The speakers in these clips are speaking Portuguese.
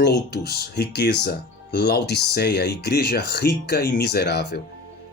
Ploutos, riqueza, Laodiceia, igreja rica e miserável.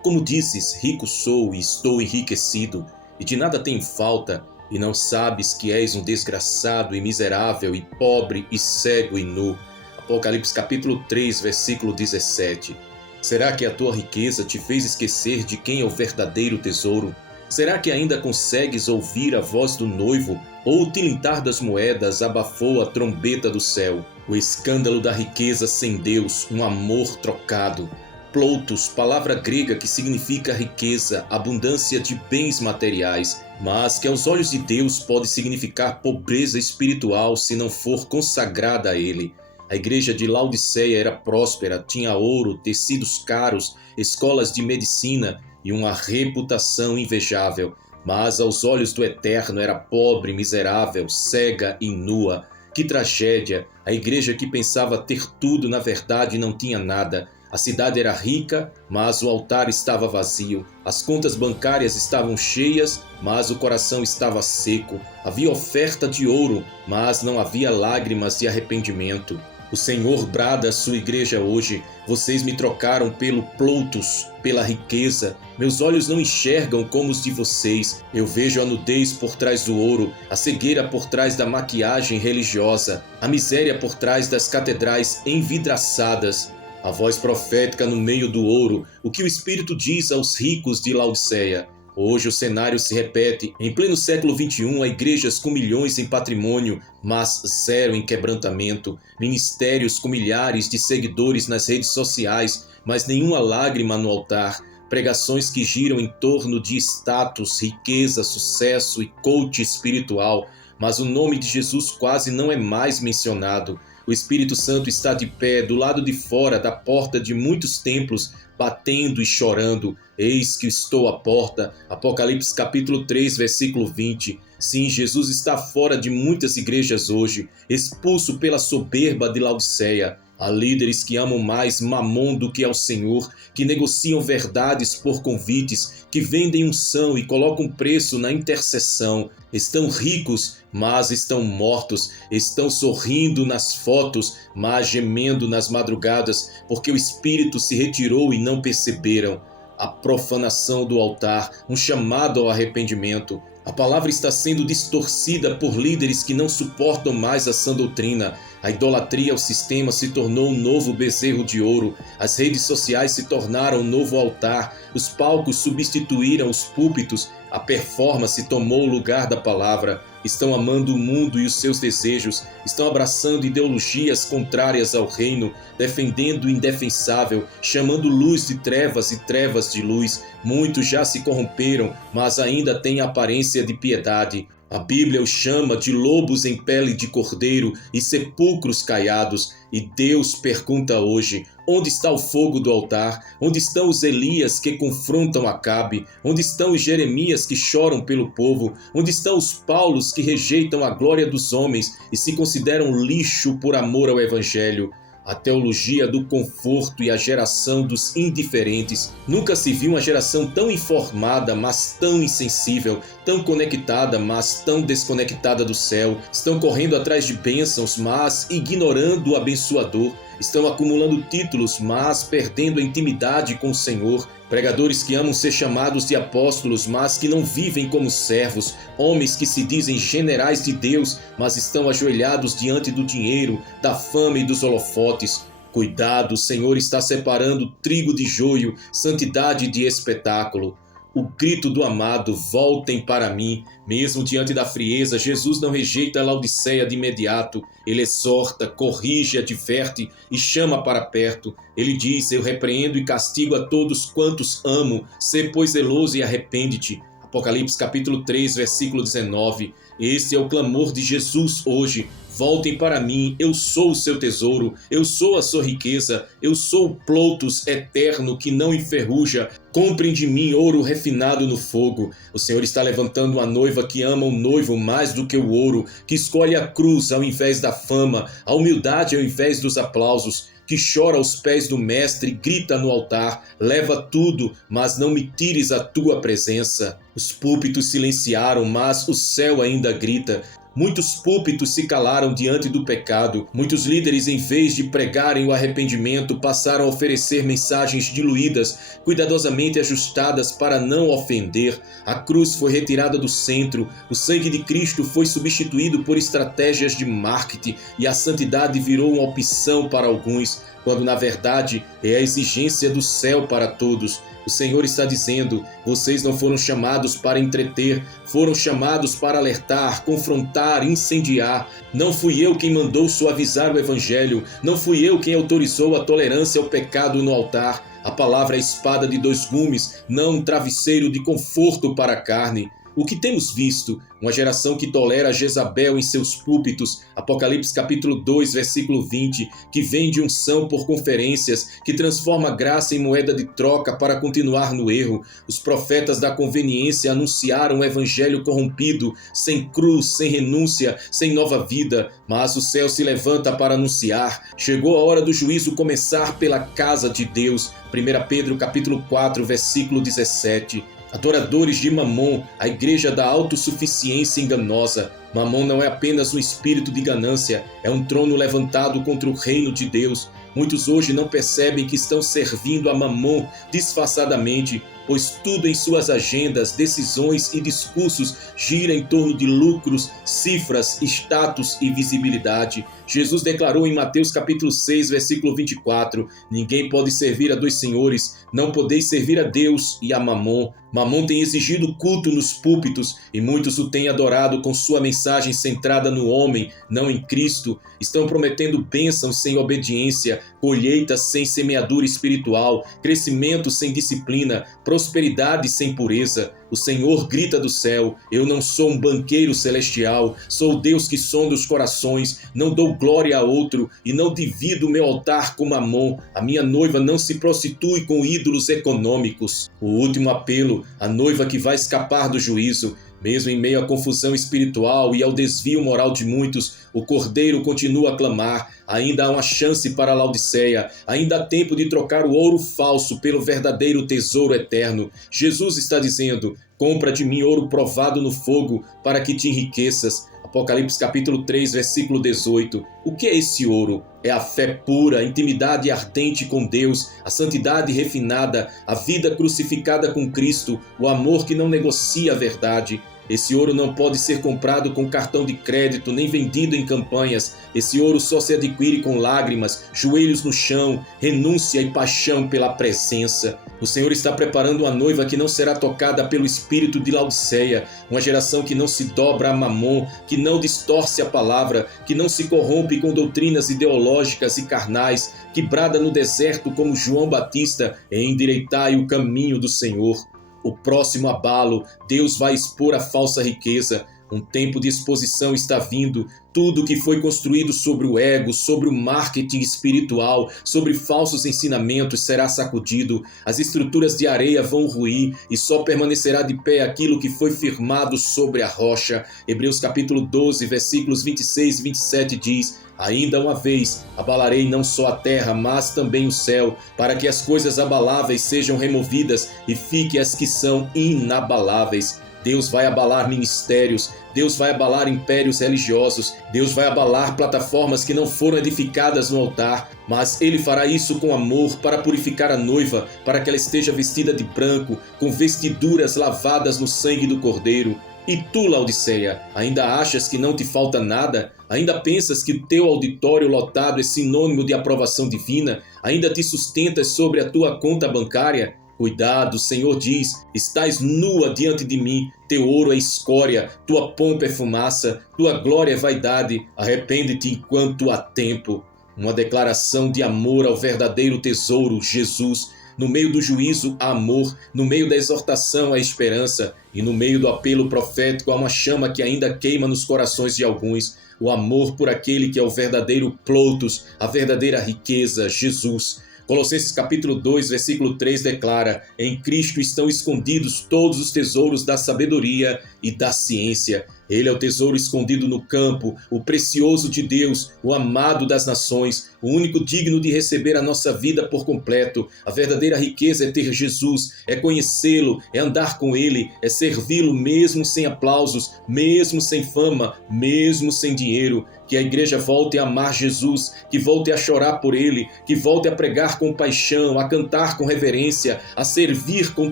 Como dizes, rico sou e estou enriquecido, e de nada tenho falta, e não sabes que és um desgraçado e miserável e pobre e cego e nu. Apocalipse capítulo 3, versículo 17. Será que a tua riqueza te fez esquecer de quem é o verdadeiro tesouro? Será que ainda consegues ouvir a voz do noivo, ou o tilintar das moedas abafou a trombeta do céu? O escândalo da riqueza sem Deus, um amor trocado. Ploutos, palavra grega que significa riqueza, abundância de bens materiais, mas que aos olhos de Deus pode significar pobreza espiritual se não for consagrada a Ele. A igreja de Laodiceia era próspera, tinha ouro, tecidos caros, escolas de medicina e uma reputação invejável, mas aos olhos do Eterno era pobre, miserável, cega e nua. Que tragédia! A igreja que pensava ter tudo, na verdade não tinha nada. A cidade era rica, mas o altar estava vazio. As contas bancárias estavam cheias, mas o coração estava seco. Havia oferta de ouro, mas não havia lágrimas de arrependimento. O Senhor brada à sua igreja hoje: vocês me trocaram pelo Ploutos, pela riqueza. Meus olhos não enxergam como os de vocês. Eu vejo a nudez por trás do ouro, a cegueira por trás da maquiagem religiosa, a miséria por trás das catedrais envidraçadas. A voz profética no meio do ouro, o que o Espírito diz aos ricos de Laodiceia. Hoje o cenário se repete. Em pleno século XXI, há igrejas com milhões em patrimônio, mas zero em quebrantamento. Ministérios com milhares de seguidores nas redes sociais, mas nenhuma lágrima no altar. Pregações que giram em torno de status, riqueza, sucesso e coach espiritual, mas o nome de Jesus quase não é mais mencionado. O Espírito Santo está de pé do lado de fora da porta de muitos templos, batendo e chorando. Eis que estou à porta. Apocalipse capítulo 3, versículo 20. Sim, Jesus está fora de muitas igrejas hoje, expulso pela soberba de Laodiceia. Há líderes que amam mais Mamon do que ao Senhor, que negociam verdades por convites, que vendem unção e colocam preço na intercessão. Estão ricos, mas estão mortos. Estão sorrindo nas fotos, mas gemendo nas madrugadas, porque o Espírito se retirou e não perceberam. A profanação do altar, um chamado ao arrependimento. A palavra está sendo distorcida por líderes que não suportam mais a sã doutrina. A idolatria ao sistema se tornou um novo bezerro de ouro. As redes sociais se tornaram um novo altar. Os palcos substituíram os púlpitos. A performance tomou o lugar da palavra. Estão amando o mundo e os seus desejos. Estão abraçando ideologias contrárias ao reino, defendendo o indefensável, chamando luz de trevas e trevas de luz. Muitos já se corromperam, mas ainda têm aparência de piedade. A Bíblia os chama de lobos em pele de cordeiro e sepulcros caiados. E Deus pergunta hoje: onde está o fogo do altar? Onde estão os Elias que confrontam Acabe? Onde estão os Jeremias que choram pelo povo? Onde estão os Paulos que rejeitam a glória dos homens e se consideram lixo por amor ao Evangelho? A teologia do conforto e a geração dos indiferentes. Nunca se viu uma geração tão informada, mas tão insensível, tão conectada, mas tão desconectada do céu. Estão correndo atrás de bênçãos, mas ignorando o abençoador. Estão acumulando títulos, mas perdendo a intimidade com o Senhor. Pregadores que amam ser chamados de apóstolos, mas que não vivem como servos. Homens que se dizem generais de Deus, mas estão ajoelhados diante do dinheiro, da fama e dos holofotes. Cuidado, o Senhor está separando trigo de joio, santidade de espetáculo. O grito do amado: voltem para mim. Mesmo diante da frieza, Jesus não rejeita a Laodiceia de imediato. Ele exorta, corrige, adverte e chama para perto. Ele diz: eu repreendo e castigo a todos quantos amo. Sê, pois, zeloso e arrepende-te. Apocalipse capítulo 3, versículo 19. Esse é o clamor de Jesus hoje. Voltem para mim, eu sou o seu tesouro, eu sou a sua riqueza, eu sou o Ploutos eterno que não enferruja. Comprem de mim ouro refinado no fogo. O Senhor está levantando uma noiva que ama o noivo mais do que o ouro, que escolhe a cruz ao invés da fama, a humildade ao invés dos aplausos, que chora aos pés do Mestre e grita no altar: leva tudo, mas não me tires a tua presença. Os púlpitos silenciaram, mas o céu ainda grita. Muitos púlpitos se calaram diante do pecado. Muitos líderes, em vez de pregarem o arrependimento, passaram a oferecer mensagens diluídas, cuidadosamente ajustadas para não ofender. A cruz foi retirada do centro, o sangue de Cristo foi substituído por estratégias de marketing e a santidade virou uma opção para alguns, quando na verdade é a exigência do céu para todos. O Senhor está dizendo: vocês não foram chamados para entreter, foram chamados para alertar, confrontar, incendiar. Não fui eu quem mandou suavizar o evangelho, não fui eu quem autorizou a tolerância ao pecado no altar. A palavra é espada de dois gumes, não um travesseiro de conforto para a carne. O que temos visto? Uma geração que tolera Jezabel em seus púlpitos, Apocalipse capítulo 2, versículo 20, que vende unção por conferências, que transforma graça em moeda de troca para continuar no erro. Os profetas da conveniência anunciaram um evangelho corrompido, sem cruz, sem renúncia, sem nova vida, mas o céu se levanta para anunciar. Chegou a hora do juízo começar pela casa de Deus, 1 Pedro capítulo 4, versículo 17. Adoradores de Mamon, a igreja da autossuficiência enganosa. Mamon não é apenas um espírito de ganância, é um trono levantado contra o reino de Deus. Muitos hoje não percebem que estão servindo a Mamon disfarçadamente, pois tudo em suas agendas, decisões e discursos gira em torno de lucros, cifras, status e visibilidade. Jesus declarou em Mateus capítulo 6, versículo 24, ninguém pode servir a dois senhores, não podeis servir a Deus e a Mamon. Mamon tem exigido culto nos púlpitos e muitos o têm adorado com sua mensagem centrada no homem, não em Cristo. Estão prometendo bênçãos sem obediência, colheita sem semeadura espiritual, crescimento sem disciplina, prosperidade sem pureza. O Senhor grita do céu: eu não sou um banqueiro celestial, sou o Deus que sonda os corações, não dou glória a outro e não divido o meu altar com Mamon. A minha noiva não se prostitui com ídolos econômicos. O último apelo, a noiva que vai escapar do juízo. Mesmo em meio à confusão espiritual e ao desvio moral de muitos, o Cordeiro continua a clamar. Ainda há uma chance para Laodiceia, ainda há tempo de trocar o ouro falso pelo verdadeiro tesouro eterno. Jesus está dizendo: compra de mim ouro provado no fogo, para que te enriqueças. Apocalipse capítulo 3, versículo 18. O que é esse ouro? É a fé pura, a intimidade ardente com Deus, a santidade refinada, a vida crucificada com Cristo, o amor que não negocia a verdade. Esse ouro não pode ser comprado com cartão de crédito, nem vendido em campanhas. Esse ouro só se adquire com lágrimas, joelhos no chão, renúncia e paixão pela presença. O Senhor está preparando uma noiva que não será tocada pelo espírito de Laodiceia, uma geração que não se dobra a Mamon, que não distorce a palavra, que não se corrompe com doutrinas ideológicas e carnais, que brada no deserto como João Batista: endireitai o caminho do Senhor. O próximo abalo, Deus vai expor a falsa riqueza. Um tempo de exposição está vindo. Tudo que foi construído sobre o ego, sobre o marketing espiritual, sobre falsos ensinamentos será sacudido. As estruturas de areia vão ruir e só permanecerá de pé aquilo que foi firmado sobre a rocha. Hebreus capítulo 12, versículos 26 e 27 diz: ainda uma vez abalarei não só a terra, mas também o céu, para que as coisas abaláveis sejam removidas e fiquem as que são inabaláveis. Deus vai abalar ministérios, Deus vai abalar impérios religiosos, Deus vai abalar plataformas que não foram edificadas no altar, mas Ele fará isso com amor para purificar a noiva, para que ela esteja vestida de branco, com vestiduras lavadas no sangue do Cordeiro. E tu, Laodiceia, ainda achas que não te falta nada? Ainda pensas que o teu auditório lotado é sinônimo de aprovação divina? Ainda te sustentas sobre a tua conta bancária? Cuidado, o Senhor diz: estás nua diante de mim, teu ouro é escória, tua pompa é fumaça, tua glória é vaidade, arrepende-te enquanto há tempo. Uma declaração de amor ao verdadeiro tesouro, Jesus. No meio do juízo, há amor, no meio da exortação, há esperança, e no meio do apelo profético há uma chama que ainda queima nos corações de alguns. O amor por aquele que é o verdadeiro Ploutos, a verdadeira riqueza, Jesus. Colossenses capítulo 2, versículo 3 declara: em Cristo estão escondidos todos os tesouros da sabedoria e da ciência. Ele é o tesouro escondido no campo, o precioso de Deus, o amado das nações, o único digno de receber a nossa vida por completo. A verdadeira riqueza é ter Jesus, é conhecê-lo, é andar com ele, é servi-lo mesmo sem aplausos, mesmo sem fama, mesmo sem dinheiro. Que a igreja volte a amar Jesus, que volte a chorar por ele, que volte a pregar com paixão, a cantar com reverência, a servir com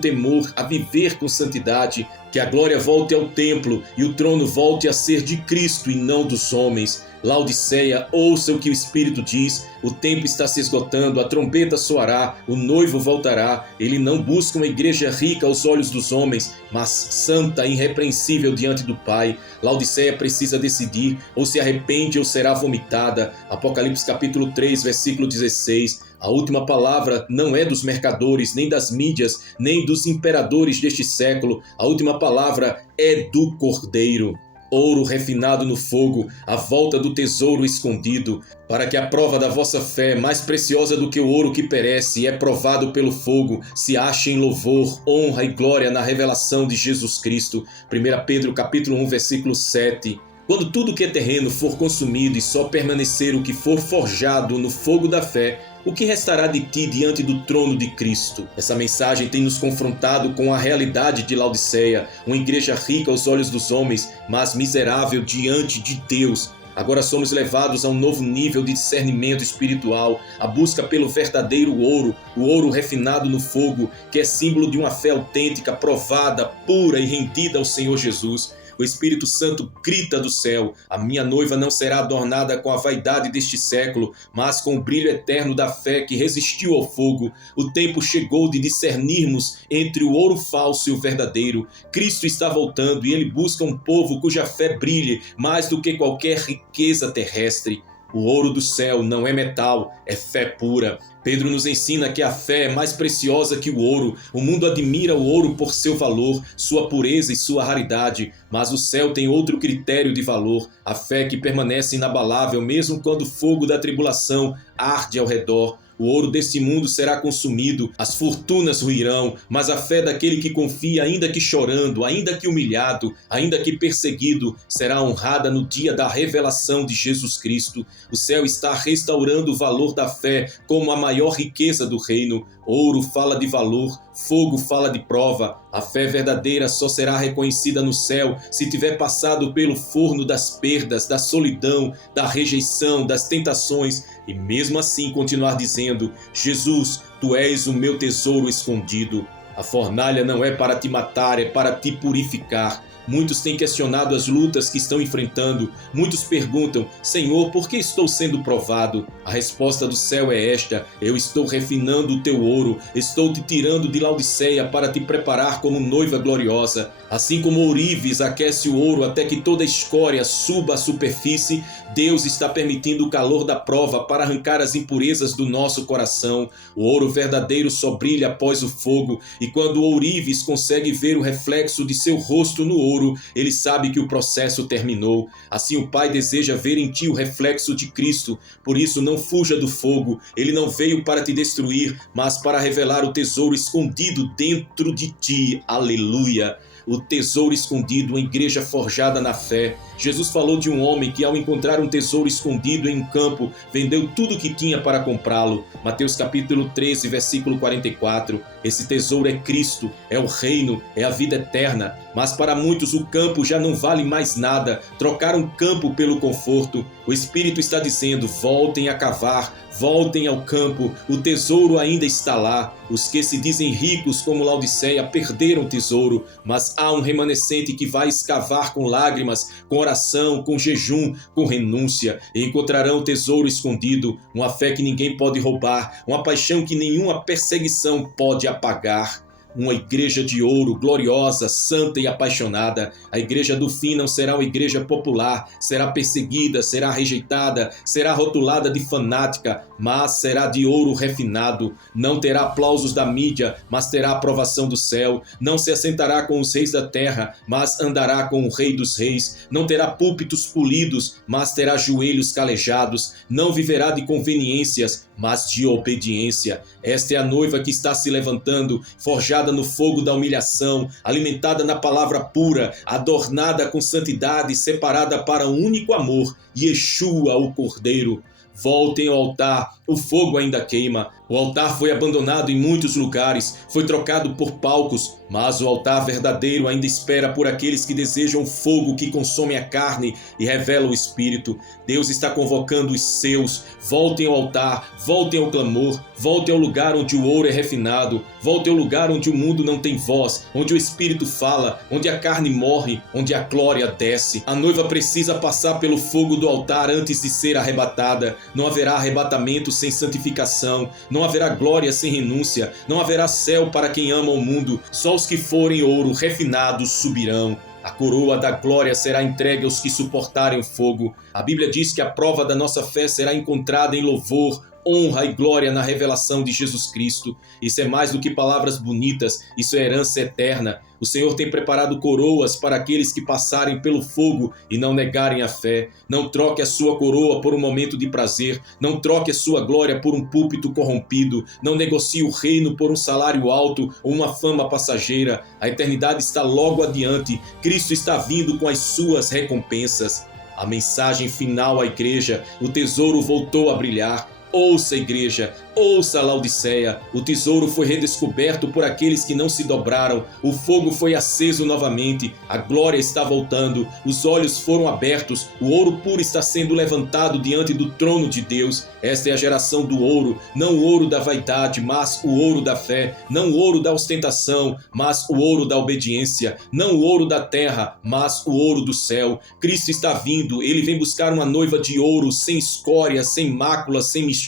temor, a viver com santidade. Que a glória volte ao templo e o trono volte a ser de Cristo e não dos homens. Laodiceia, ouça o que o Espírito diz: o tempo está se esgotando, a trombeta soará, o noivo voltará. Ele não busca uma igreja rica aos olhos dos homens, mas santa e irrepreensível diante do Pai. Laodiceia precisa decidir: ou se arrepende ou será vomitada. Apocalipse capítulo 3, versículo 16. A última palavra não é dos mercadores, nem das mídias, nem dos imperadores deste século. A última palavra é do Cordeiro. Ouro refinado no fogo, a volta do tesouro escondido, para que a prova da vossa fé, mais preciosa do que o ouro que perece e é provado pelo fogo, se ache em louvor, honra e glória na revelação de Jesus Cristo. 1 Pedro capítulo 1, versículo 7. Quando tudo que é terreno for consumido e só permanecer o que for forjado no fogo da fé, o que restará de ti diante do trono de Cristo? Essa mensagem tem nos confrontado com a realidade de Laodiceia, uma igreja rica aos olhos dos homens, mas miserável diante de Deus. Agora somos levados a um novo nível de discernimento espiritual, a busca pelo verdadeiro ouro, o ouro refinado no fogo, que é símbolo de uma fé autêntica, provada, pura e rendida ao Senhor Jesus. O Espírito Santo grita do céu: a minha noiva não será adornada com a vaidade deste século, mas com o brilho eterno da fé que resistiu ao fogo. O tempo chegou de discernirmos entre o ouro falso e o verdadeiro. Cristo está voltando e ele busca um povo cuja fé brilhe mais do que qualquer riqueza terrestre. O ouro do céu não é metal, é fé pura. Pedro nos ensina que a fé é mais preciosa que o ouro. O mundo admira o ouro por seu valor, sua pureza e sua raridade, mas o céu tem outro critério de valor: a fé que permanece inabalável mesmo quando o fogo da tribulação arde ao redor. O ouro desse mundo será consumido, as fortunas ruirão, mas a fé daquele que confia, ainda que chorando, ainda que humilhado, ainda que perseguido, será honrada no dia da revelação de Jesus Cristo. O céu está restaurando o valor da fé como a maior riqueza do reino. Ouro fala de valor, fogo fala de prova. A fé verdadeira só será reconhecida no céu se tiver passado pelo forno das perdas, da solidão, da rejeição, das tentações, e mesmo assim continuar dizendo: Jesus, tu és o meu tesouro escondido. A fornalha não é para te matar, é para te purificar. Muitos têm questionado as lutas que estão enfrentando. Muitos perguntam: Senhor, por que estou sendo provado? A resposta do céu é esta: eu estou refinando o teu ouro, estou te tirando de Laodiceia para te preparar como noiva gloriosa. Assim como ourives aquece o ouro até que toda a escória suba à superfície, Deus está permitindo o calor da prova para arrancar as impurezas do nosso coração. O ouro verdadeiro só brilha após o fogo, e quando o ourives consegue ver o reflexo de seu rosto no ouro, ele sabe que o processo terminou. Assim o Pai deseja ver em ti o reflexo de Cristo. Por isso não fuja do fogo. Ele não veio para te destruir, mas para revelar o tesouro escondido dentro de ti. Aleluia! O tesouro escondido, uma igreja forjada na fé. Jesus falou de um homem que, ao encontrar um tesouro escondido em um campo, vendeu tudo o que tinha para comprá-lo. Mateus capítulo 13, versículo 44. Esse tesouro é Cristo, é o reino, é a vida eterna. Mas para muitos o campo já não vale mais nada. Trocaram o campo pelo conforto. O Espírito está dizendo: voltem a cavar, voltem ao campo, o tesouro ainda está lá. Os que se dizem ricos como Laodiceia perderam o tesouro, mas há um remanescente que vai escavar com lágrimas, com oração, com jejum, com renúncia, e encontrarão o tesouro escondido, uma fé que ninguém pode roubar, uma paixão que nenhuma perseguição pode apagar. Uma igreja de ouro, gloriosa, santa e apaixonada. A igreja do fim não será uma igreja popular, será perseguida, será rejeitada, será rotulada de fanática, mas será de ouro refinado. Não terá aplausos da mídia, mas terá aprovação do céu. Não se assentará com os reis da terra, mas andará com o Rei dos Reis. Não terá púlpitos polidos, mas terá joelhos calejados. Não viverá de conveniências, mas de obediência. Esta é a noiva que está se levantando, forjada colocada no fogo da humilhação, alimentada na palavra pura, adornada com santidade, separada para um único amor, Yeshua, o Cordeiro. Voltem ao altar, o fogo ainda queima. O altar foi abandonado em muitos lugares, foi trocado por palcos, mas o altar verdadeiro ainda espera por aqueles que desejam o fogo que consome a carne e revela o espírito. Deus está convocando os seus. Voltem ao altar, voltem ao clamor, voltem ao lugar onde o ouro é refinado, voltem ao lugar onde o mundo não tem voz, onde o espírito fala, onde a carne morre, onde a glória desce. A noiva precisa passar pelo fogo do altar antes de ser arrebatada. Não haverá arrebatamento sem santificação, não haverá glória sem renúncia, não haverá céu para quem ama o mundo. Só os que forem ouro refinados subirão. A coroa da glória será entregue aos que suportarem o fogo. A Bíblia diz que a prova da nossa fé será encontrada em louvor, honra e glória na revelação de Jesus Cristo. Isso é mais do que palavras bonitas, isso é herança eterna. O Senhor tem preparado coroas para aqueles que passarem pelo fogo e não negarem a fé. Não troque a sua coroa por um momento de prazer. Não troque a sua glória por um púlpito corrompido. Não negocie o reino por um salário alto ou uma fama passageira. A eternidade está logo adiante. Cristo está vindo com as suas recompensas. A mensagem final à igreja: o tesouro voltou a brilhar. Ouça, igreja, ouça, Laodiceia, o tesouro foi redescoberto por aqueles que não se dobraram, o fogo foi aceso novamente, a glória está voltando, os olhos foram abertos, o ouro puro está sendo levantado diante do trono de Deus. Esta é a geração do ouro, não o ouro da vaidade, mas o ouro da fé, não o ouro da ostentação, mas o ouro da obediência, não o ouro da terra, mas o ouro do céu. Cristo está vindo, ele vem buscar uma noiva de ouro, sem escória, sem mácula, sem mistura.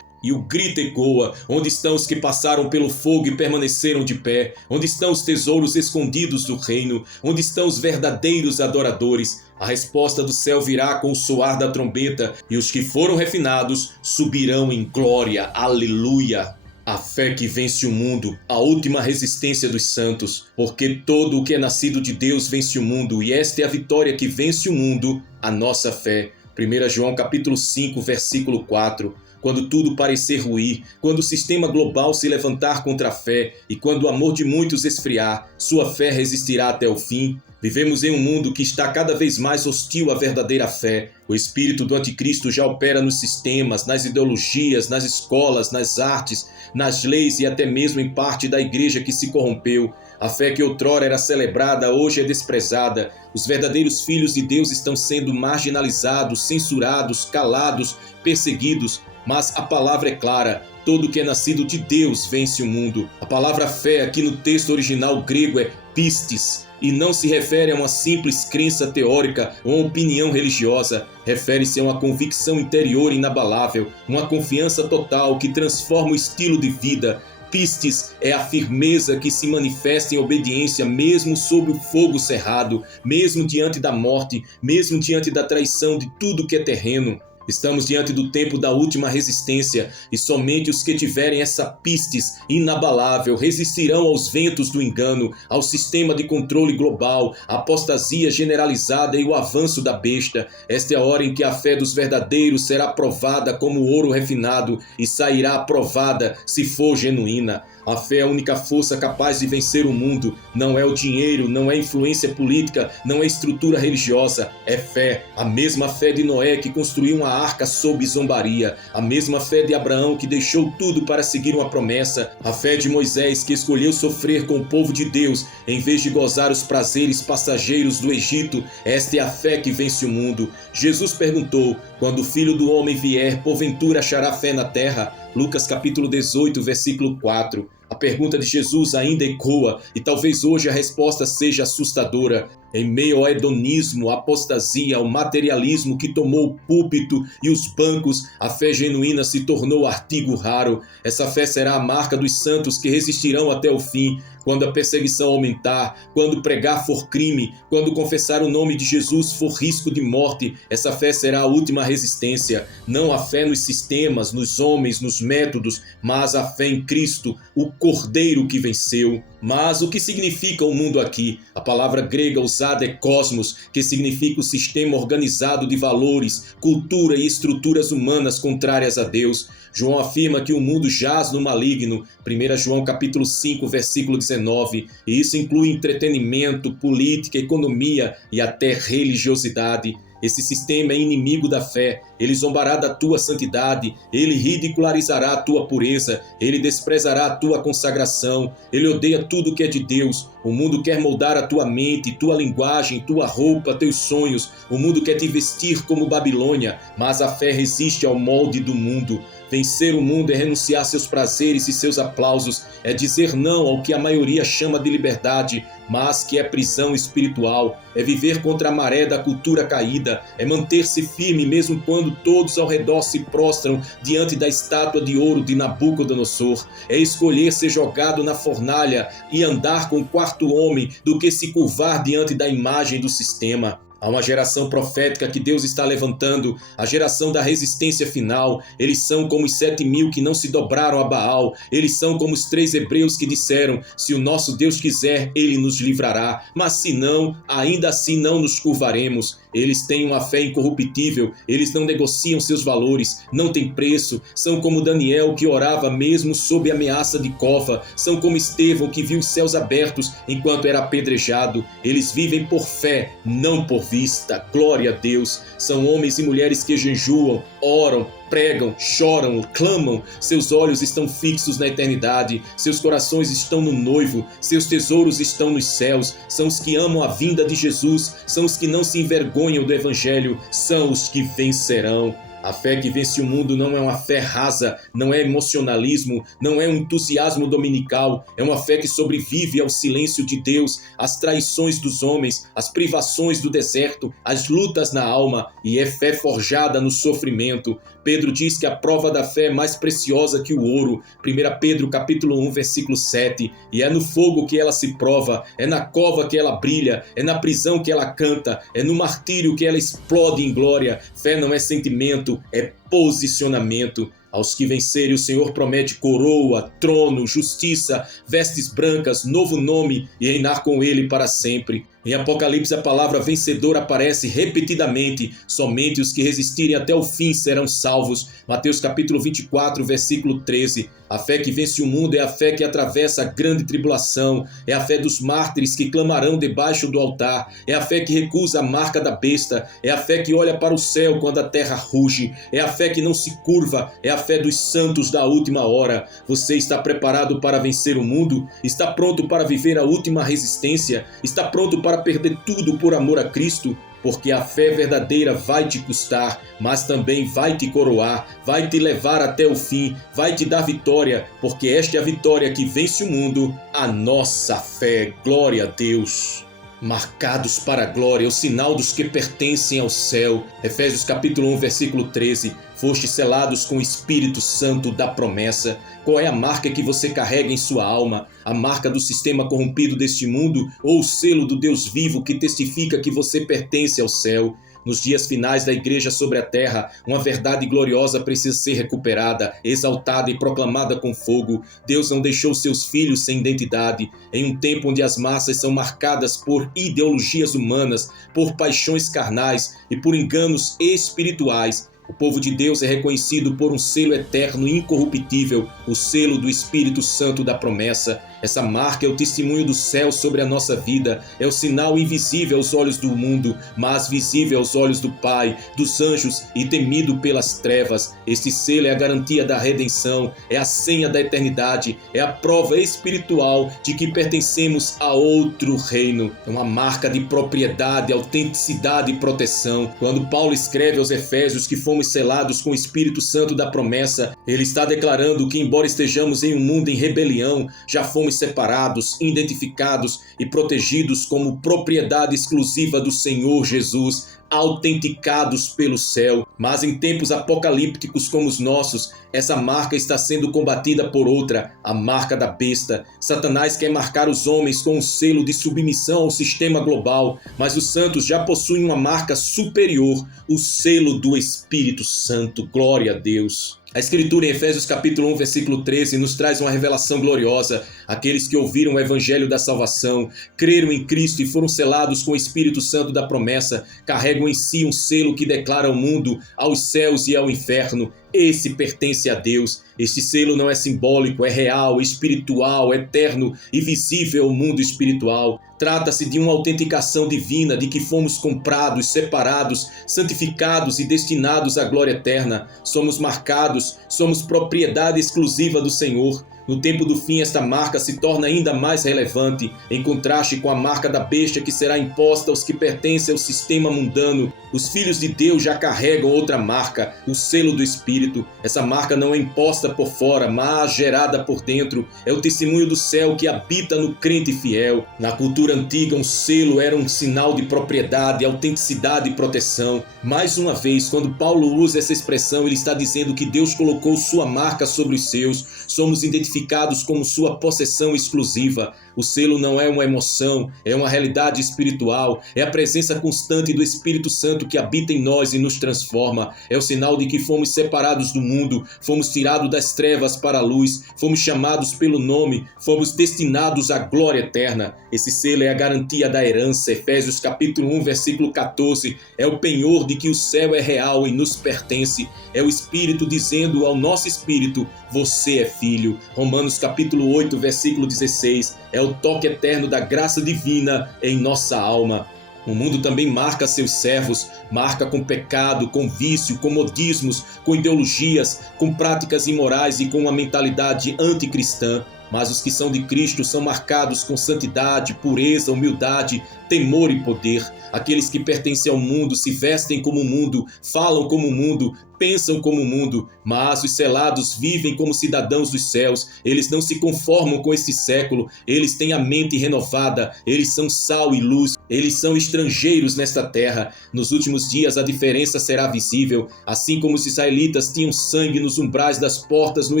E o grito ecoa: onde estão os que passaram pelo fogo e permaneceram de pé? Onde estão os tesouros escondidos do reino? Onde estão os verdadeiros adoradores? A resposta do céu virá com o soar da trombeta, e os que foram refinados subirão em glória. Aleluia! A fé que vence o mundo, a última resistência dos santos, porque todo o que é nascido de Deus vence o mundo, e esta é a vitória que vence o mundo, a nossa fé. 1 João capítulo 5, versículo 4. Quando tudo parecer ruir, quando o sistema global se levantar contra a fé e quando o amor de muitos esfriar, sua fé resistirá até o fim. Vivemos em um mundo que está cada vez mais hostil à verdadeira fé. O espírito do anticristo já opera nos sistemas, nas ideologias, nas escolas, nas artes, nas leis e até mesmo em parte da igreja que se corrompeu. A fé que outrora era celebrada, hoje é desprezada. Os verdadeiros filhos de Deus estão sendo marginalizados, censurados, calados, perseguidos. Mas a palavra é clara: todo que é nascido de Deus vence o mundo. A palavra fé aqui no texto original grego é pistis, e não se refere a uma simples crença teórica ou uma opinião religiosa. Refere-se a uma convicção interior inabalável, uma confiança total que transforma o estilo de vida. Pistis é a firmeza que se manifesta em obediência mesmo sob o fogo cerrado, mesmo diante da morte, mesmo diante da traição de tudo que é terreno. Estamos diante do tempo da última resistência e somente os que tiverem essa pistis inabalável resistirão aos ventos do engano, ao sistema de controle global, à apostasia generalizada e o avanço da besta. Esta é a hora em que a fé dos verdadeiros será provada como ouro refinado e sairá aprovada se for genuína. A fé é a única força capaz de vencer o mundo. Não é o dinheiro, não é influência política, não é estrutura religiosa. É fé. A mesma fé de Noé que construiu uma arca sob zombaria. A mesma fé de Abraão que deixou tudo para seguir uma promessa. A fé de Moisés que escolheu sofrer com o povo de Deus em vez de gozar os prazeres passageiros do Egito. Esta é a fé que vence o mundo. Jesus perguntou: quando o Filho do Homem vier, porventura achará fé na terra? Lucas capítulo 18, versículo 4. A pergunta de Jesus ainda ecoa, e talvez hoje a resposta seja assustadora. Em meio ao hedonismo, à apostasia, ao materialismo que tomou o púlpito e os bancos, a fé genuína se tornou artigo raro. Essa fé será a marca dos santos que resistirão até o fim. Quando a perseguição aumentar, quando pregar for crime, quando confessar o nome de Jesus for risco de morte, essa fé será a última resistência. Não a fé nos sistemas, nos homens, nos métodos, mas a fé em Cristo, o Cordeiro que venceu. Mas o que significa o mundo aqui? A palavra grega usada é cosmos, que significa o sistema organizado de valores, cultura e estruturas humanas contrárias a Deus. João afirma que o mundo jaz no maligno. 1 João capítulo 5, versículo 19. XIX, e isso inclui entretenimento, política, economia e até religiosidade. Esse sistema é inimigo da fé, ele zombará da tua santidade, ele ridicularizará a tua pureza, ele desprezará a tua consagração, ele odeia tudo que é de Deus. O mundo quer moldar a tua mente, tua linguagem, tua roupa, teus sonhos. O mundo quer te vestir como Babilônia, mas a fé resiste ao molde do mundo. Vencer o mundo é renunciar seus prazeres e seus aplausos, é dizer não ao que a maioria chama de liberdade, mas que é prisão espiritual, é viver contra a maré da cultura caída, é manter-se firme mesmo quando todos ao redor se prostram diante da estátua de ouro de Nabucodonosor, é escolher ser jogado na fornalha e andar com o quarto homem do que se curvar diante da imagem do sistema. Há uma geração profética que Deus está levantando, a geração da resistência final. Eles são como os 7.000 que não se dobraram a Baal. Eles são como os 3 hebreus que disseram: se o nosso Deus quiser, ele nos livrará. Mas se não, ainda assim não nos curvaremos. Eles têm uma fé incorruptível, eles não negociam seus valores, não têm preço. São como Daniel, que orava mesmo sob ameaça de cova. São como Estevão, que viu os céus abertos enquanto era apedrejado. Eles vivem por fé, não por vista. Glória a Deus. São homens e mulheres que jejuam, oram, pregam, choram, clamam. Seus olhos estão fixos na eternidade, seus corações estão no noivo, seus tesouros estão nos céus. São os que amam a vinda de Jesus, são os que não se envergonham do evangelho, são os que vencerão. A fé que vence o mundo não é uma fé rasa, não é emocionalismo, não é um entusiasmo dominical, é uma fé que sobrevive ao silêncio de Deus, às traições dos homens, às privações do deserto, às lutas na alma, e é fé forjada no sofrimento. Pedro diz que a prova da fé é mais preciosa que o ouro. 1 Pedro capítulo 1, versículo 7. E é no fogo que ela se prova, é na cova que ela brilha, é na prisão que ela canta, é no martírio que ela explode em glória. Fé não é sentimento, é posicionamento. Aos que vencerem, o Senhor promete coroa, trono, justiça, vestes brancas, novo nome e reinar com ele para sempre. Em Apocalipse, a palavra vencedor aparece repetidamente. Somente os que resistirem até o fim serão salvos. Mateus capítulo 24, versículo 13. A fé que vence o mundo é a fé que atravessa a grande tribulação. É a fé dos mártires que clamarão debaixo do altar. É a fé que recusa a marca da besta. É a fé que olha para o céu quando a terra ruge. É a fé que não se curva. É a fé dos santos da última hora. Você está preparado para vencer o mundo? Está pronto para viver a última resistência? Está pronto para perder tudo por amor a Cristo? Porque a fé verdadeira vai te custar, mas também vai te coroar, vai te levar até o fim, vai te dar vitória, porque esta é a vitória que vence o mundo, a nossa fé. Glória a Deus. Marcados para a glória, o sinal dos que pertencem ao céu. Efésios capítulo 1, versículo 13. Fostes selados com o Espírito Santo da promessa. Qual é a marca que você carrega em sua alma? A marca do sistema corrompido deste mundo ou o selo do Deus vivo que testifica que você pertence ao céu? Nos dias finais da igreja sobre a terra, uma verdade gloriosa precisa ser recuperada, exaltada e proclamada com fogo. Deus não deixou seus filhos sem identidade. Em um tempo onde as massas são marcadas por ideologias humanas, por paixões carnais e por enganos espirituais, o povo de Deus é reconhecido por um selo eterno e incorruptível, o selo do Espírito Santo da promessa. Essa marca é o testemunho do céu sobre a nossa vida, é o sinal invisível aos olhos do mundo, mas visível aos olhos do Pai, dos anjos e temido pelas trevas. Este selo é a garantia da redenção, é a senha da eternidade, é a prova espiritual de que pertencemos a outro reino. É uma marca de propriedade, autenticidade e proteção. Quando Paulo escreve aos Efésios que fomos selados com o Espírito Santo da promessa, ele está declarando que, embora estejamos em um mundo em rebelião, já fomos separados, identificados e protegidos como propriedade exclusiva do Senhor Jesus, autenticados pelo céu. Mas em tempos apocalípticos como os nossos, essa marca está sendo combatida por outra, a marca da besta. Satanás quer marcar os homens com um selo de submissão ao sistema global, mas os santos já possuem uma marca superior, o selo do Espírito Santo. Glória a Deus. A Escritura em Efésios capítulo 1, versículo 13, nos traz uma revelação gloriosa. Aqueles que ouviram o Evangelho da salvação, creram em Cristo e foram selados com o Espírito Santo da promessa, carregam em si um selo que declara ao mundo, aos céus e ao inferno: Esse pertence a Deus. Este selo não é simbólico, é real, espiritual, eterno e visível ao mundo espiritual. Trata-se de uma autenticação divina de que fomos comprados, separados, santificados e destinados à glória eterna. Somos marcados, somos propriedade exclusiva do Senhor. No tempo do fim, esta marca se torna ainda mais relevante, em contraste com a marca da besta que será imposta aos que pertencem ao sistema mundano. Os filhos de Deus já carregam outra marca, o selo do Espírito. Essa marca não é imposta por fora, mas gerada por dentro. É o testemunho do céu que habita no crente fiel. Na cultura antiga, um selo era um sinal de propriedade, autenticidade e proteção. Mais uma vez, quando Paulo usa essa expressão, ele está dizendo que Deus colocou sua marca sobre os seus. Somos identificados como sua possessão exclusiva. O selo não é uma emoção, é uma realidade espiritual. É a presença constante do Espírito Santo que habita em nós e nos transforma. É o sinal de que fomos separados do mundo, fomos tirados das trevas para a luz, fomos chamados pelo nome, fomos destinados à glória eterna. Esse selo é a garantia da herança. Efésios capítulo 1, versículo 14. É o penhor de que o céu é real e nos pertence. É o Espírito dizendo ao nosso espírito: você é filho. Romanos capítulo 8, versículo 16. É o toque eterno da graça divina em nossa alma. O mundo também marca seus servos, marca com pecado, com vício, com modismos, com ideologias, com práticas imorais e com uma mentalidade anticristã. Mas os que são de Cristo são marcados com santidade, pureza, humildade, temor e poder. Aqueles que pertencem ao mundo se vestem como o mundo, falam como o mundo, pensam como o mundo, mas os selados vivem como cidadãos dos céus. Eles não se conformam com este século, eles têm a mente renovada, eles são sal e luz, eles são estrangeiros nesta terra. Nos últimos dias a diferença será visível. Assim como os israelitas tinham sangue nos umbrais das portas no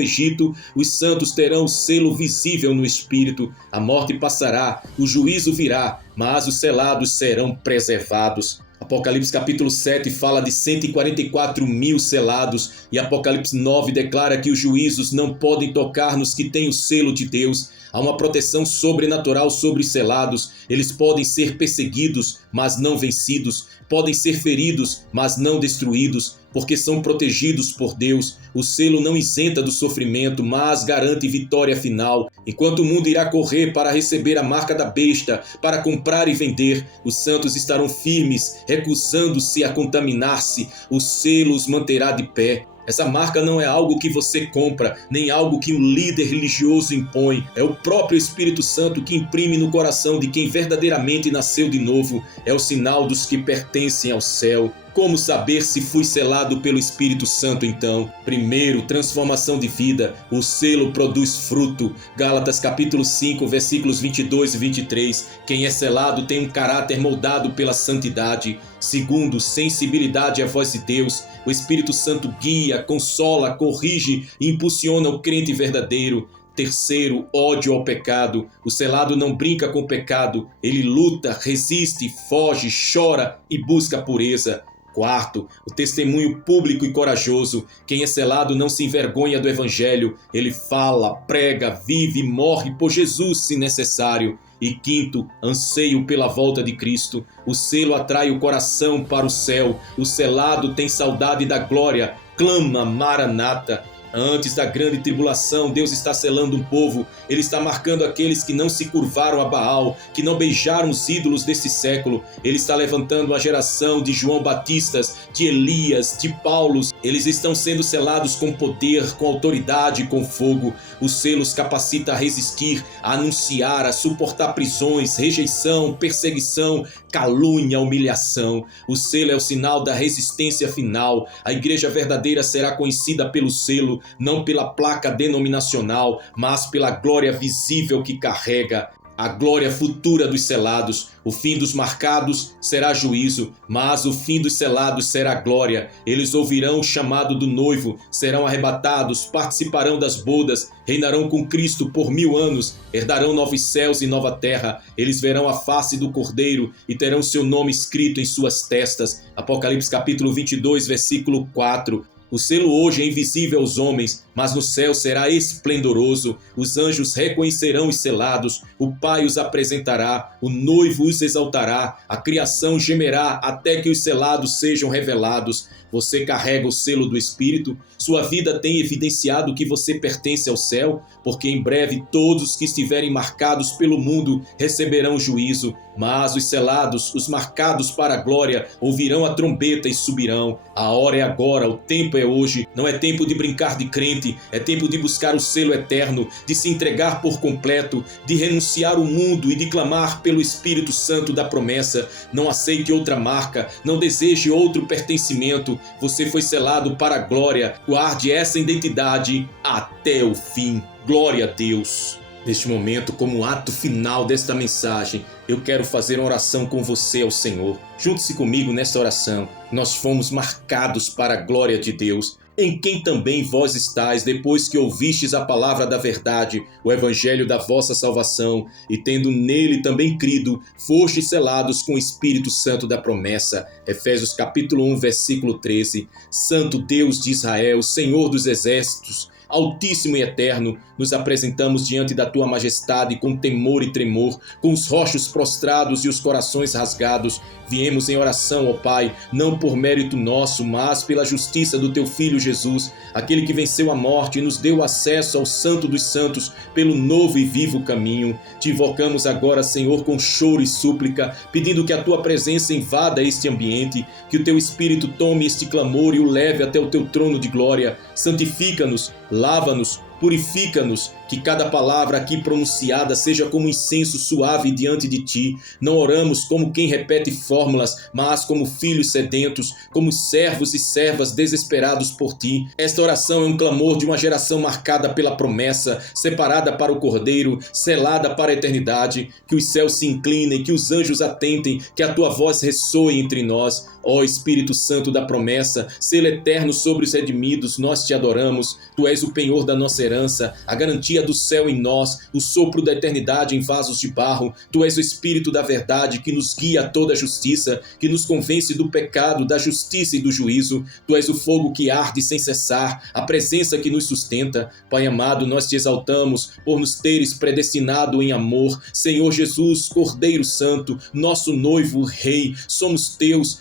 Egito, os santos terão o selo visível no Espírito. A morte passará, o juízo virá, mas os selados serão preservados. Apocalipse capítulo 7 fala de 144 mil selados e Apocalipse 9 declara que os juízos não podem tocar nos que têm o selo de Deus. Há uma proteção sobrenatural sobre os selados. Eles podem ser perseguidos, mas não vencidos. Podem ser feridos, mas não destruídos, porque são protegidos por Deus. O selo não isenta do sofrimento, mas garante vitória final. Enquanto o mundo irá correr para receber a marca da besta, para comprar e vender, os santos estarão firmes, recusando-se a contaminar-se. O selo os manterá de pé. Essa marca não é algo que você compra, nem algo que um líder religioso impõe. É o próprio Espírito Santo que imprime no coração de quem verdadeiramente nasceu de novo. É o sinal dos que pertencem ao céu. Como saber se fui selado pelo Espírito Santo então? Primeiro, transformação de vida. O selo produz fruto. Gálatas capítulo 5, versículos 22 e 23. Quem é selado tem um caráter moldado pela santidade. Segundo, sensibilidade à voz de Deus. O Espírito Santo guia, consola, corrige e impulsiona o crente verdadeiro. Terceiro, ódio ao pecado. O selado não brinca com o pecado. Ele luta, resiste, foge, chora e busca a pureza. Quarto, o testemunho público e corajoso. Quem é selado não se envergonha do Evangelho. Ele fala, prega, vive e morre por Jesus se necessário. E quinto, anseio pela volta de Cristo. O selo atrai o coração para o céu. O selado tem saudade da glória. Clama, Maranata. Antes da grande tribulação, Deus está selando um povo. Ele está marcando aqueles que não se curvaram a Baal, que não beijaram os ídolos desse século. Ele está levantando uma geração de João Batistas, de Elias, de Paulos. Eles estão sendo selados com poder, com autoridade e com fogo. O selo os capacita a resistir, a anunciar, a suportar prisões, rejeição, perseguição, calúnia, humilhação. O selo é o sinal da resistência final. A igreja verdadeira será conhecida pelo selo, não pela placa denominacional, mas pela glória visível que carrega. A glória futura dos selados. O fim dos marcados será juízo, mas o fim dos selados será glória. Eles ouvirão o chamado do noivo, serão arrebatados, participarão das bodas, reinarão com Cristo por 1000 anos, herdarão novos céus e nova terra. Eles verão a face do Cordeiro e terão seu nome escrito em suas testas. Apocalipse capítulo 22, versículo 4. O selo hoje é invisível aos homens, mas no céu será esplendoroso. Os anjos reconhecerão os selados, o Pai os apresentará, o noivo os exaltará, a criação gemerá até que os selados sejam revelados. Você carrega o selo do Espírito? Sua vida tem evidenciado que você pertence ao céu? Porque em breve todos que estiverem marcados pelo mundo receberão juízo, mas os selados, os marcados para a glória, ouvirão a trombeta e subirão. A hora é agora, o tempo é hoje. Não é tempo de brincar de crente, é tempo de buscar o selo eterno, de se entregar por completo, de renunciar ao mundo e de clamar pelo Espírito Santo da promessa. Não aceite outra marca, não deseje outro pertencimento. Você foi selado para a glória. Guarde essa identidade até o fim. Glória a Deus. Neste momento, como ato final desta mensagem, eu quero fazer uma oração com você ao Senhor. Junte-se comigo nesta oração. Nós fomos marcados para a glória de Deus, em quem também vós estáis, depois que ouvistes a palavra da verdade, o evangelho da vossa salvação, e tendo nele também crido, fostes selados com o Espírito Santo da promessa. Efésios capítulo 1, versículo 13. Santo Deus de Israel, Senhor dos exércitos, Altíssimo e eterno, nos apresentamos diante da tua majestade com temor e tremor, com os rochos prostrados e os corações rasgados. Viemos em oração, ó Pai, não por mérito nosso, mas pela justiça do teu Filho Jesus, aquele que venceu a morte e nos deu acesso ao Santo dos Santos pelo novo e vivo caminho. Te invocamos agora, Senhor, com choro e súplica, pedindo que a tua presença invada este ambiente, que o teu Espírito tome este clamor e o leve até o teu trono de glória. Santifica-nos, lava-nos, purifica-nos, que cada palavra aqui pronunciada seja como incenso suave diante de ti. Não oramos como quem repete fórmulas, mas como filhos sedentos, como servos e servas desesperados por ti. Esta oração é um clamor de uma geração marcada pela promessa, separada para o Cordeiro, selada para a eternidade. Que os céus se inclinem, que os anjos atentem, que a tua voz ressoe entre nós. Ó Espírito Santo da promessa, selo eterno sobre os redimidos, nós te adoramos. Tu és o penhor da nossa herança, a garantia do céu em nós, o sopro da eternidade em vasos de barro. Tu és o Espírito da verdade que nos guia a toda a justiça, que nos convence do pecado, da justiça e do juízo. Tu és o fogo que arde sem cessar, a presença que nos sustenta. Pai amado, nós te exaltamos por nos teres predestinado em amor. Senhor Jesus, Cordeiro Santo, nosso noivo Rei, somos teus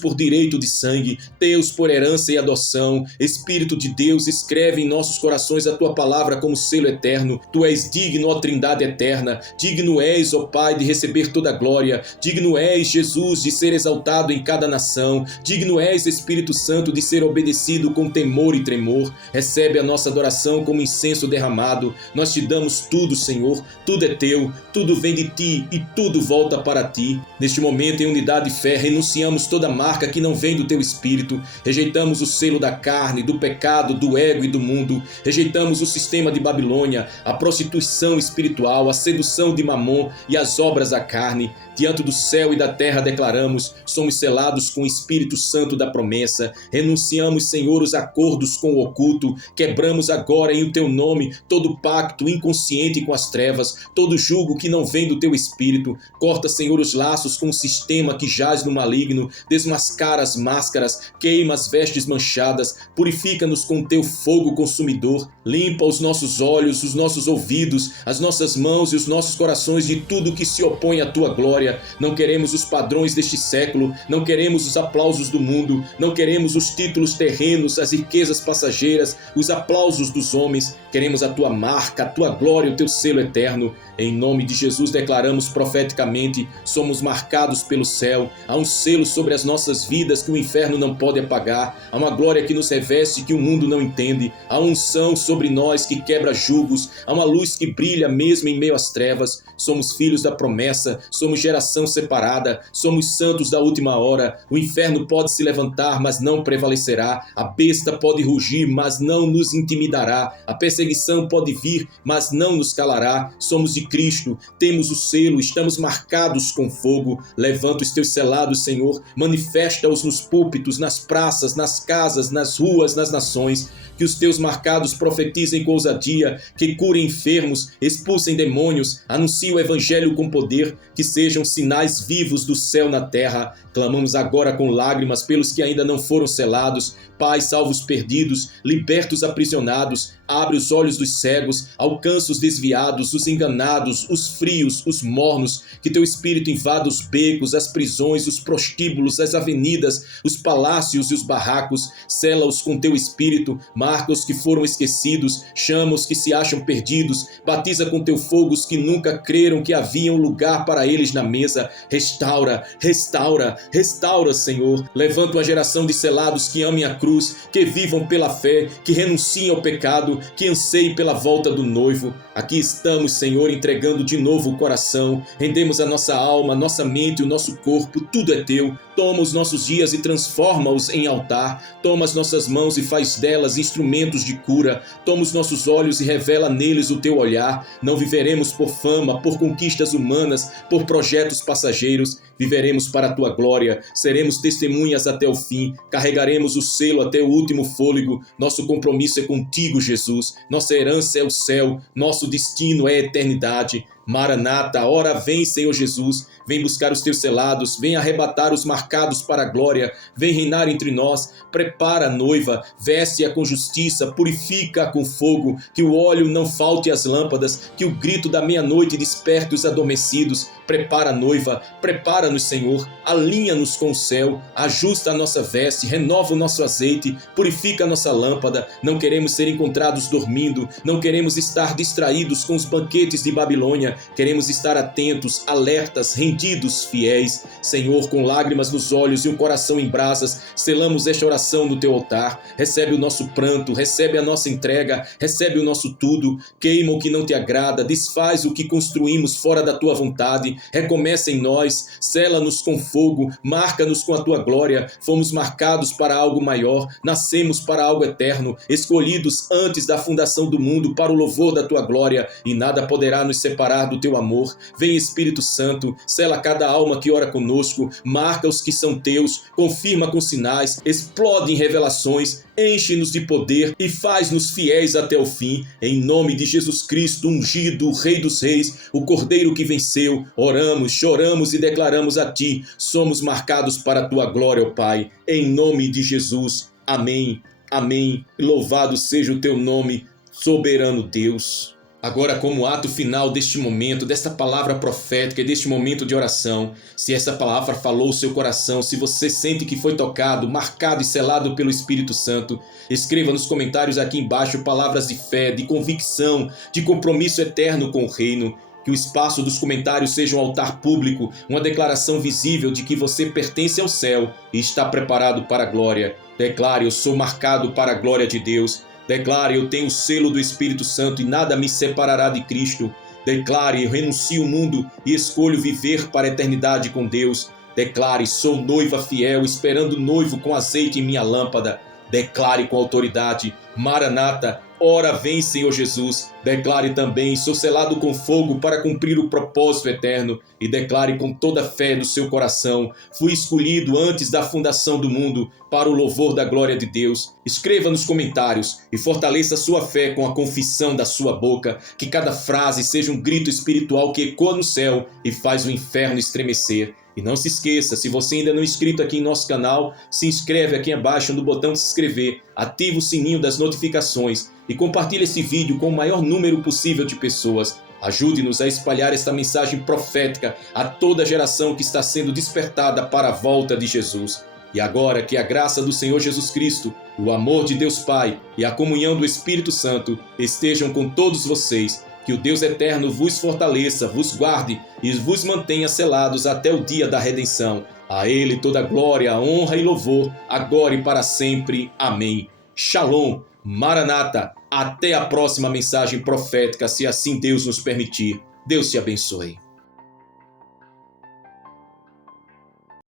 por direito de sangue, teus por herança e adoção. Espírito de Deus, escreve em nossos corações a tua palavra como selo eterno. Tu és digno, ó Trindade eterna. Digno és, ó Pai, de receber toda a glória. Digno és, Jesus, de ser exaltado em cada nação. Digno és, Espírito Santo, de ser obedecido com temor e tremor. Recebe a nossa adoração como incenso derramado. Nós te damos tudo, Senhor. Tudo é teu, tudo vem de ti e tudo volta para ti. Neste momento, em unidade e fé, renunciamos toda marca que não vem do teu Espírito. Rejeitamos o selo da carne, do pecado, do ego e do mundo. Rejeitamos o sistema de Babilônia, a prostituição espiritual, a sedução de Mamon e as obras da carne. Diante do céu e da terra declaramos, somos selados com o Espírito Santo da promessa. Renunciamos, Senhor, os acordos com o oculto. Quebramos agora em o teu nome todo pacto inconsciente com as trevas, todo jugo que não vem do teu Espírito. Corta, Senhor, os laços com o sistema que jaz no maligno. Desmascara as máscaras, queima as vestes manchadas. Purifica-nos com teu fogo consumidor. Limpa os nossos olhos, os nossos ouvidos, as nossas mãos e os nossos corações de tudo que se opõe à tua glória. Não queremos os padrões deste século, não queremos os aplausos do mundo, não queremos os títulos terrenos, as riquezas passageiras, os aplausos dos homens. Queremos a tua marca, a tua glória, o teu selo eterno. Em nome de Jesus declaramos profeticamente, somos marcados pelo céu. Há um selo sobre as nossas vidas que o inferno não pode apagar. Há uma glória que nos reveste que o mundo não entende. Há uma unção sobre nós que quebra julgos. Há uma luz que brilha mesmo em meio às trevas. Somos filhos da promessa, somos geração separada, somos santos da última hora. O inferno pode se levantar, mas não prevalecerá. A besta pode rugir, mas não nos intimidará. A perseguição pode vir, mas não nos calará. Somos de Cristo, temos o selo, estamos marcados com fogo. Levanta os teus selados, Senhor, manifesta-os nos púlpitos, nas praças, nas casas, nas ruas, nas nações. Que os teus marcados profetizem com ousadia, que curem enfermos, expulsem demônios, anunciem o evangelho com poder, que sejam sinais vivos do céu na terra. Clamamos agora com lágrimas pelos que ainda não foram selados. Pai, salva os perdidos, liberta os aprisionados, abre os olhos dos cegos, alcança os desviados, os enganados, os frios, os mornos. Que teu Espírito invada os becos, as prisões, os prostíbulos, veículos, as avenidas, os palácios e os barracos. Sela-os com teu espírito, marca os que foram esquecidos, chama os que se acham perdidos, batiza com teu fogo os que nunca creram que havia um lugar para eles na mesa. Restaura, restaura, restaura, Senhor. Levanta uma geração de selados que amem a cruz, que vivam pela fé, que renunciem ao pecado, que anseiem pela volta do noivo. Aqui estamos, Senhor, entregando de novo o coração. Rendemos a nossa alma, nossa mente e o nosso corpo. Tudo é teu. Toma os nossos dias e transforma-os em altar. Toma as nossas mãos e faz delas instrumentos de cura. Toma os nossos olhos e revela neles o teu olhar. Não viveremos por fama, por conquistas humanas, por projetos passageiros. Viveremos para a tua glória. Seremos testemunhas até o fim. Carregaremos o selo até o último fôlego. Nosso compromisso é contigo, Jesus. Nossa herança é o céu. Nosso destino é a eternidade. Maranata, a hora vem, Senhor Jesus. Vem buscar os teus selados, vem arrebatar os marcados para a glória, vem reinar entre nós. Prepara a noiva, veste-a com justiça, purifica-a com fogo, que o óleo não falte às lâmpadas, que o grito da meia-noite desperte os adormecidos. Prepara a noiva, prepara-nos, Senhor, alinha-nos com o céu, ajusta a nossa veste, renova o nosso azeite, purifica a nossa lâmpada. Não queremos ser encontrados dormindo, não queremos estar distraídos com os banquetes de Babilônia, queremos estar atentos, alertas, rendidos, fiéis. Senhor, com lágrimas nos olhos e o coração em brasas, selamos esta oração no teu altar. Recebe o nosso pranto, recebe a nossa entrega, recebe o nosso tudo. Queima o que não te agrada, desfaz o que construímos fora da tua vontade. Recomeça em nós, sela-nos com fogo, marca-nos com a tua glória. Fomos marcados para algo maior, nascemos para algo eterno, escolhidos antes da fundação do mundo para o louvor da tua glória, e nada poderá nos separar do teu amor. Vem, Espírito Santo, sela cada alma que ora conosco, marca os que são teus, confirma com sinais, explode em revelações, enche-nos de poder e faz-nos fiéis até o fim. Em nome de Jesus Cristo, ungido, Rei dos Reis, o Cordeiro que venceu, oramos, choramos e declaramos a ti. Somos marcados para a tua glória, ó Pai. Em nome de Jesus. Amém. Amém. Louvado seja o teu nome, soberano Deus. Agora, como ato final deste momento, desta palavra profética e deste momento de oração, se essa palavra falou o seu coração, se você sente que foi tocado, marcado e selado pelo Espírito Santo, escreva nos comentários aqui embaixo palavras de fé, de convicção, de compromisso eterno com o reino. Que o espaço dos comentários seja um altar público, uma declaração visível de que você pertence ao céu e está preparado para a glória. Declare: eu sou marcado para a glória de Deus. Declare: eu tenho o selo do Espírito Santo e nada me separará de Cristo. Declare: eu renuncio o mundo e escolho viver para a eternidade com Deus. Declare: sou noiva fiel, esperando o noivo com azeite em minha lâmpada. Declare com autoridade: Maranata, ora vem, Senhor Jesus. Declare também: sou selado com fogo para cumprir o propósito eterno. E declare com toda a fé no seu coração: fui escolhido antes da fundação do mundo para o louvor da glória de Deus. Escreva nos comentários e fortaleça sua fé com a confissão da sua boca. Que cada frase seja um grito espiritual que ecoa no céu e faz o inferno estremecer. E não se esqueça, se você ainda não é inscrito aqui em nosso canal, se inscreve aqui abaixo no botão de se inscrever, ativa o sininho das notificações e compartilhe esse vídeo com o maior número possível de pessoas. Ajude-nos a espalhar esta mensagem profética a toda geração que está sendo despertada para a volta de Jesus. E agora que a graça do Senhor Jesus Cristo, o amor de Deus Pai e a comunhão do Espírito Santo estejam com todos vocês. Que o Deus eterno vos fortaleça, vos guarde e vos mantenha selados até o dia da redenção. A Ele toda glória, honra e louvor, agora e para sempre. Amém. Shalom, Maranata. Até a próxima mensagem profética, se assim Deus nos permitir. Deus te abençoe.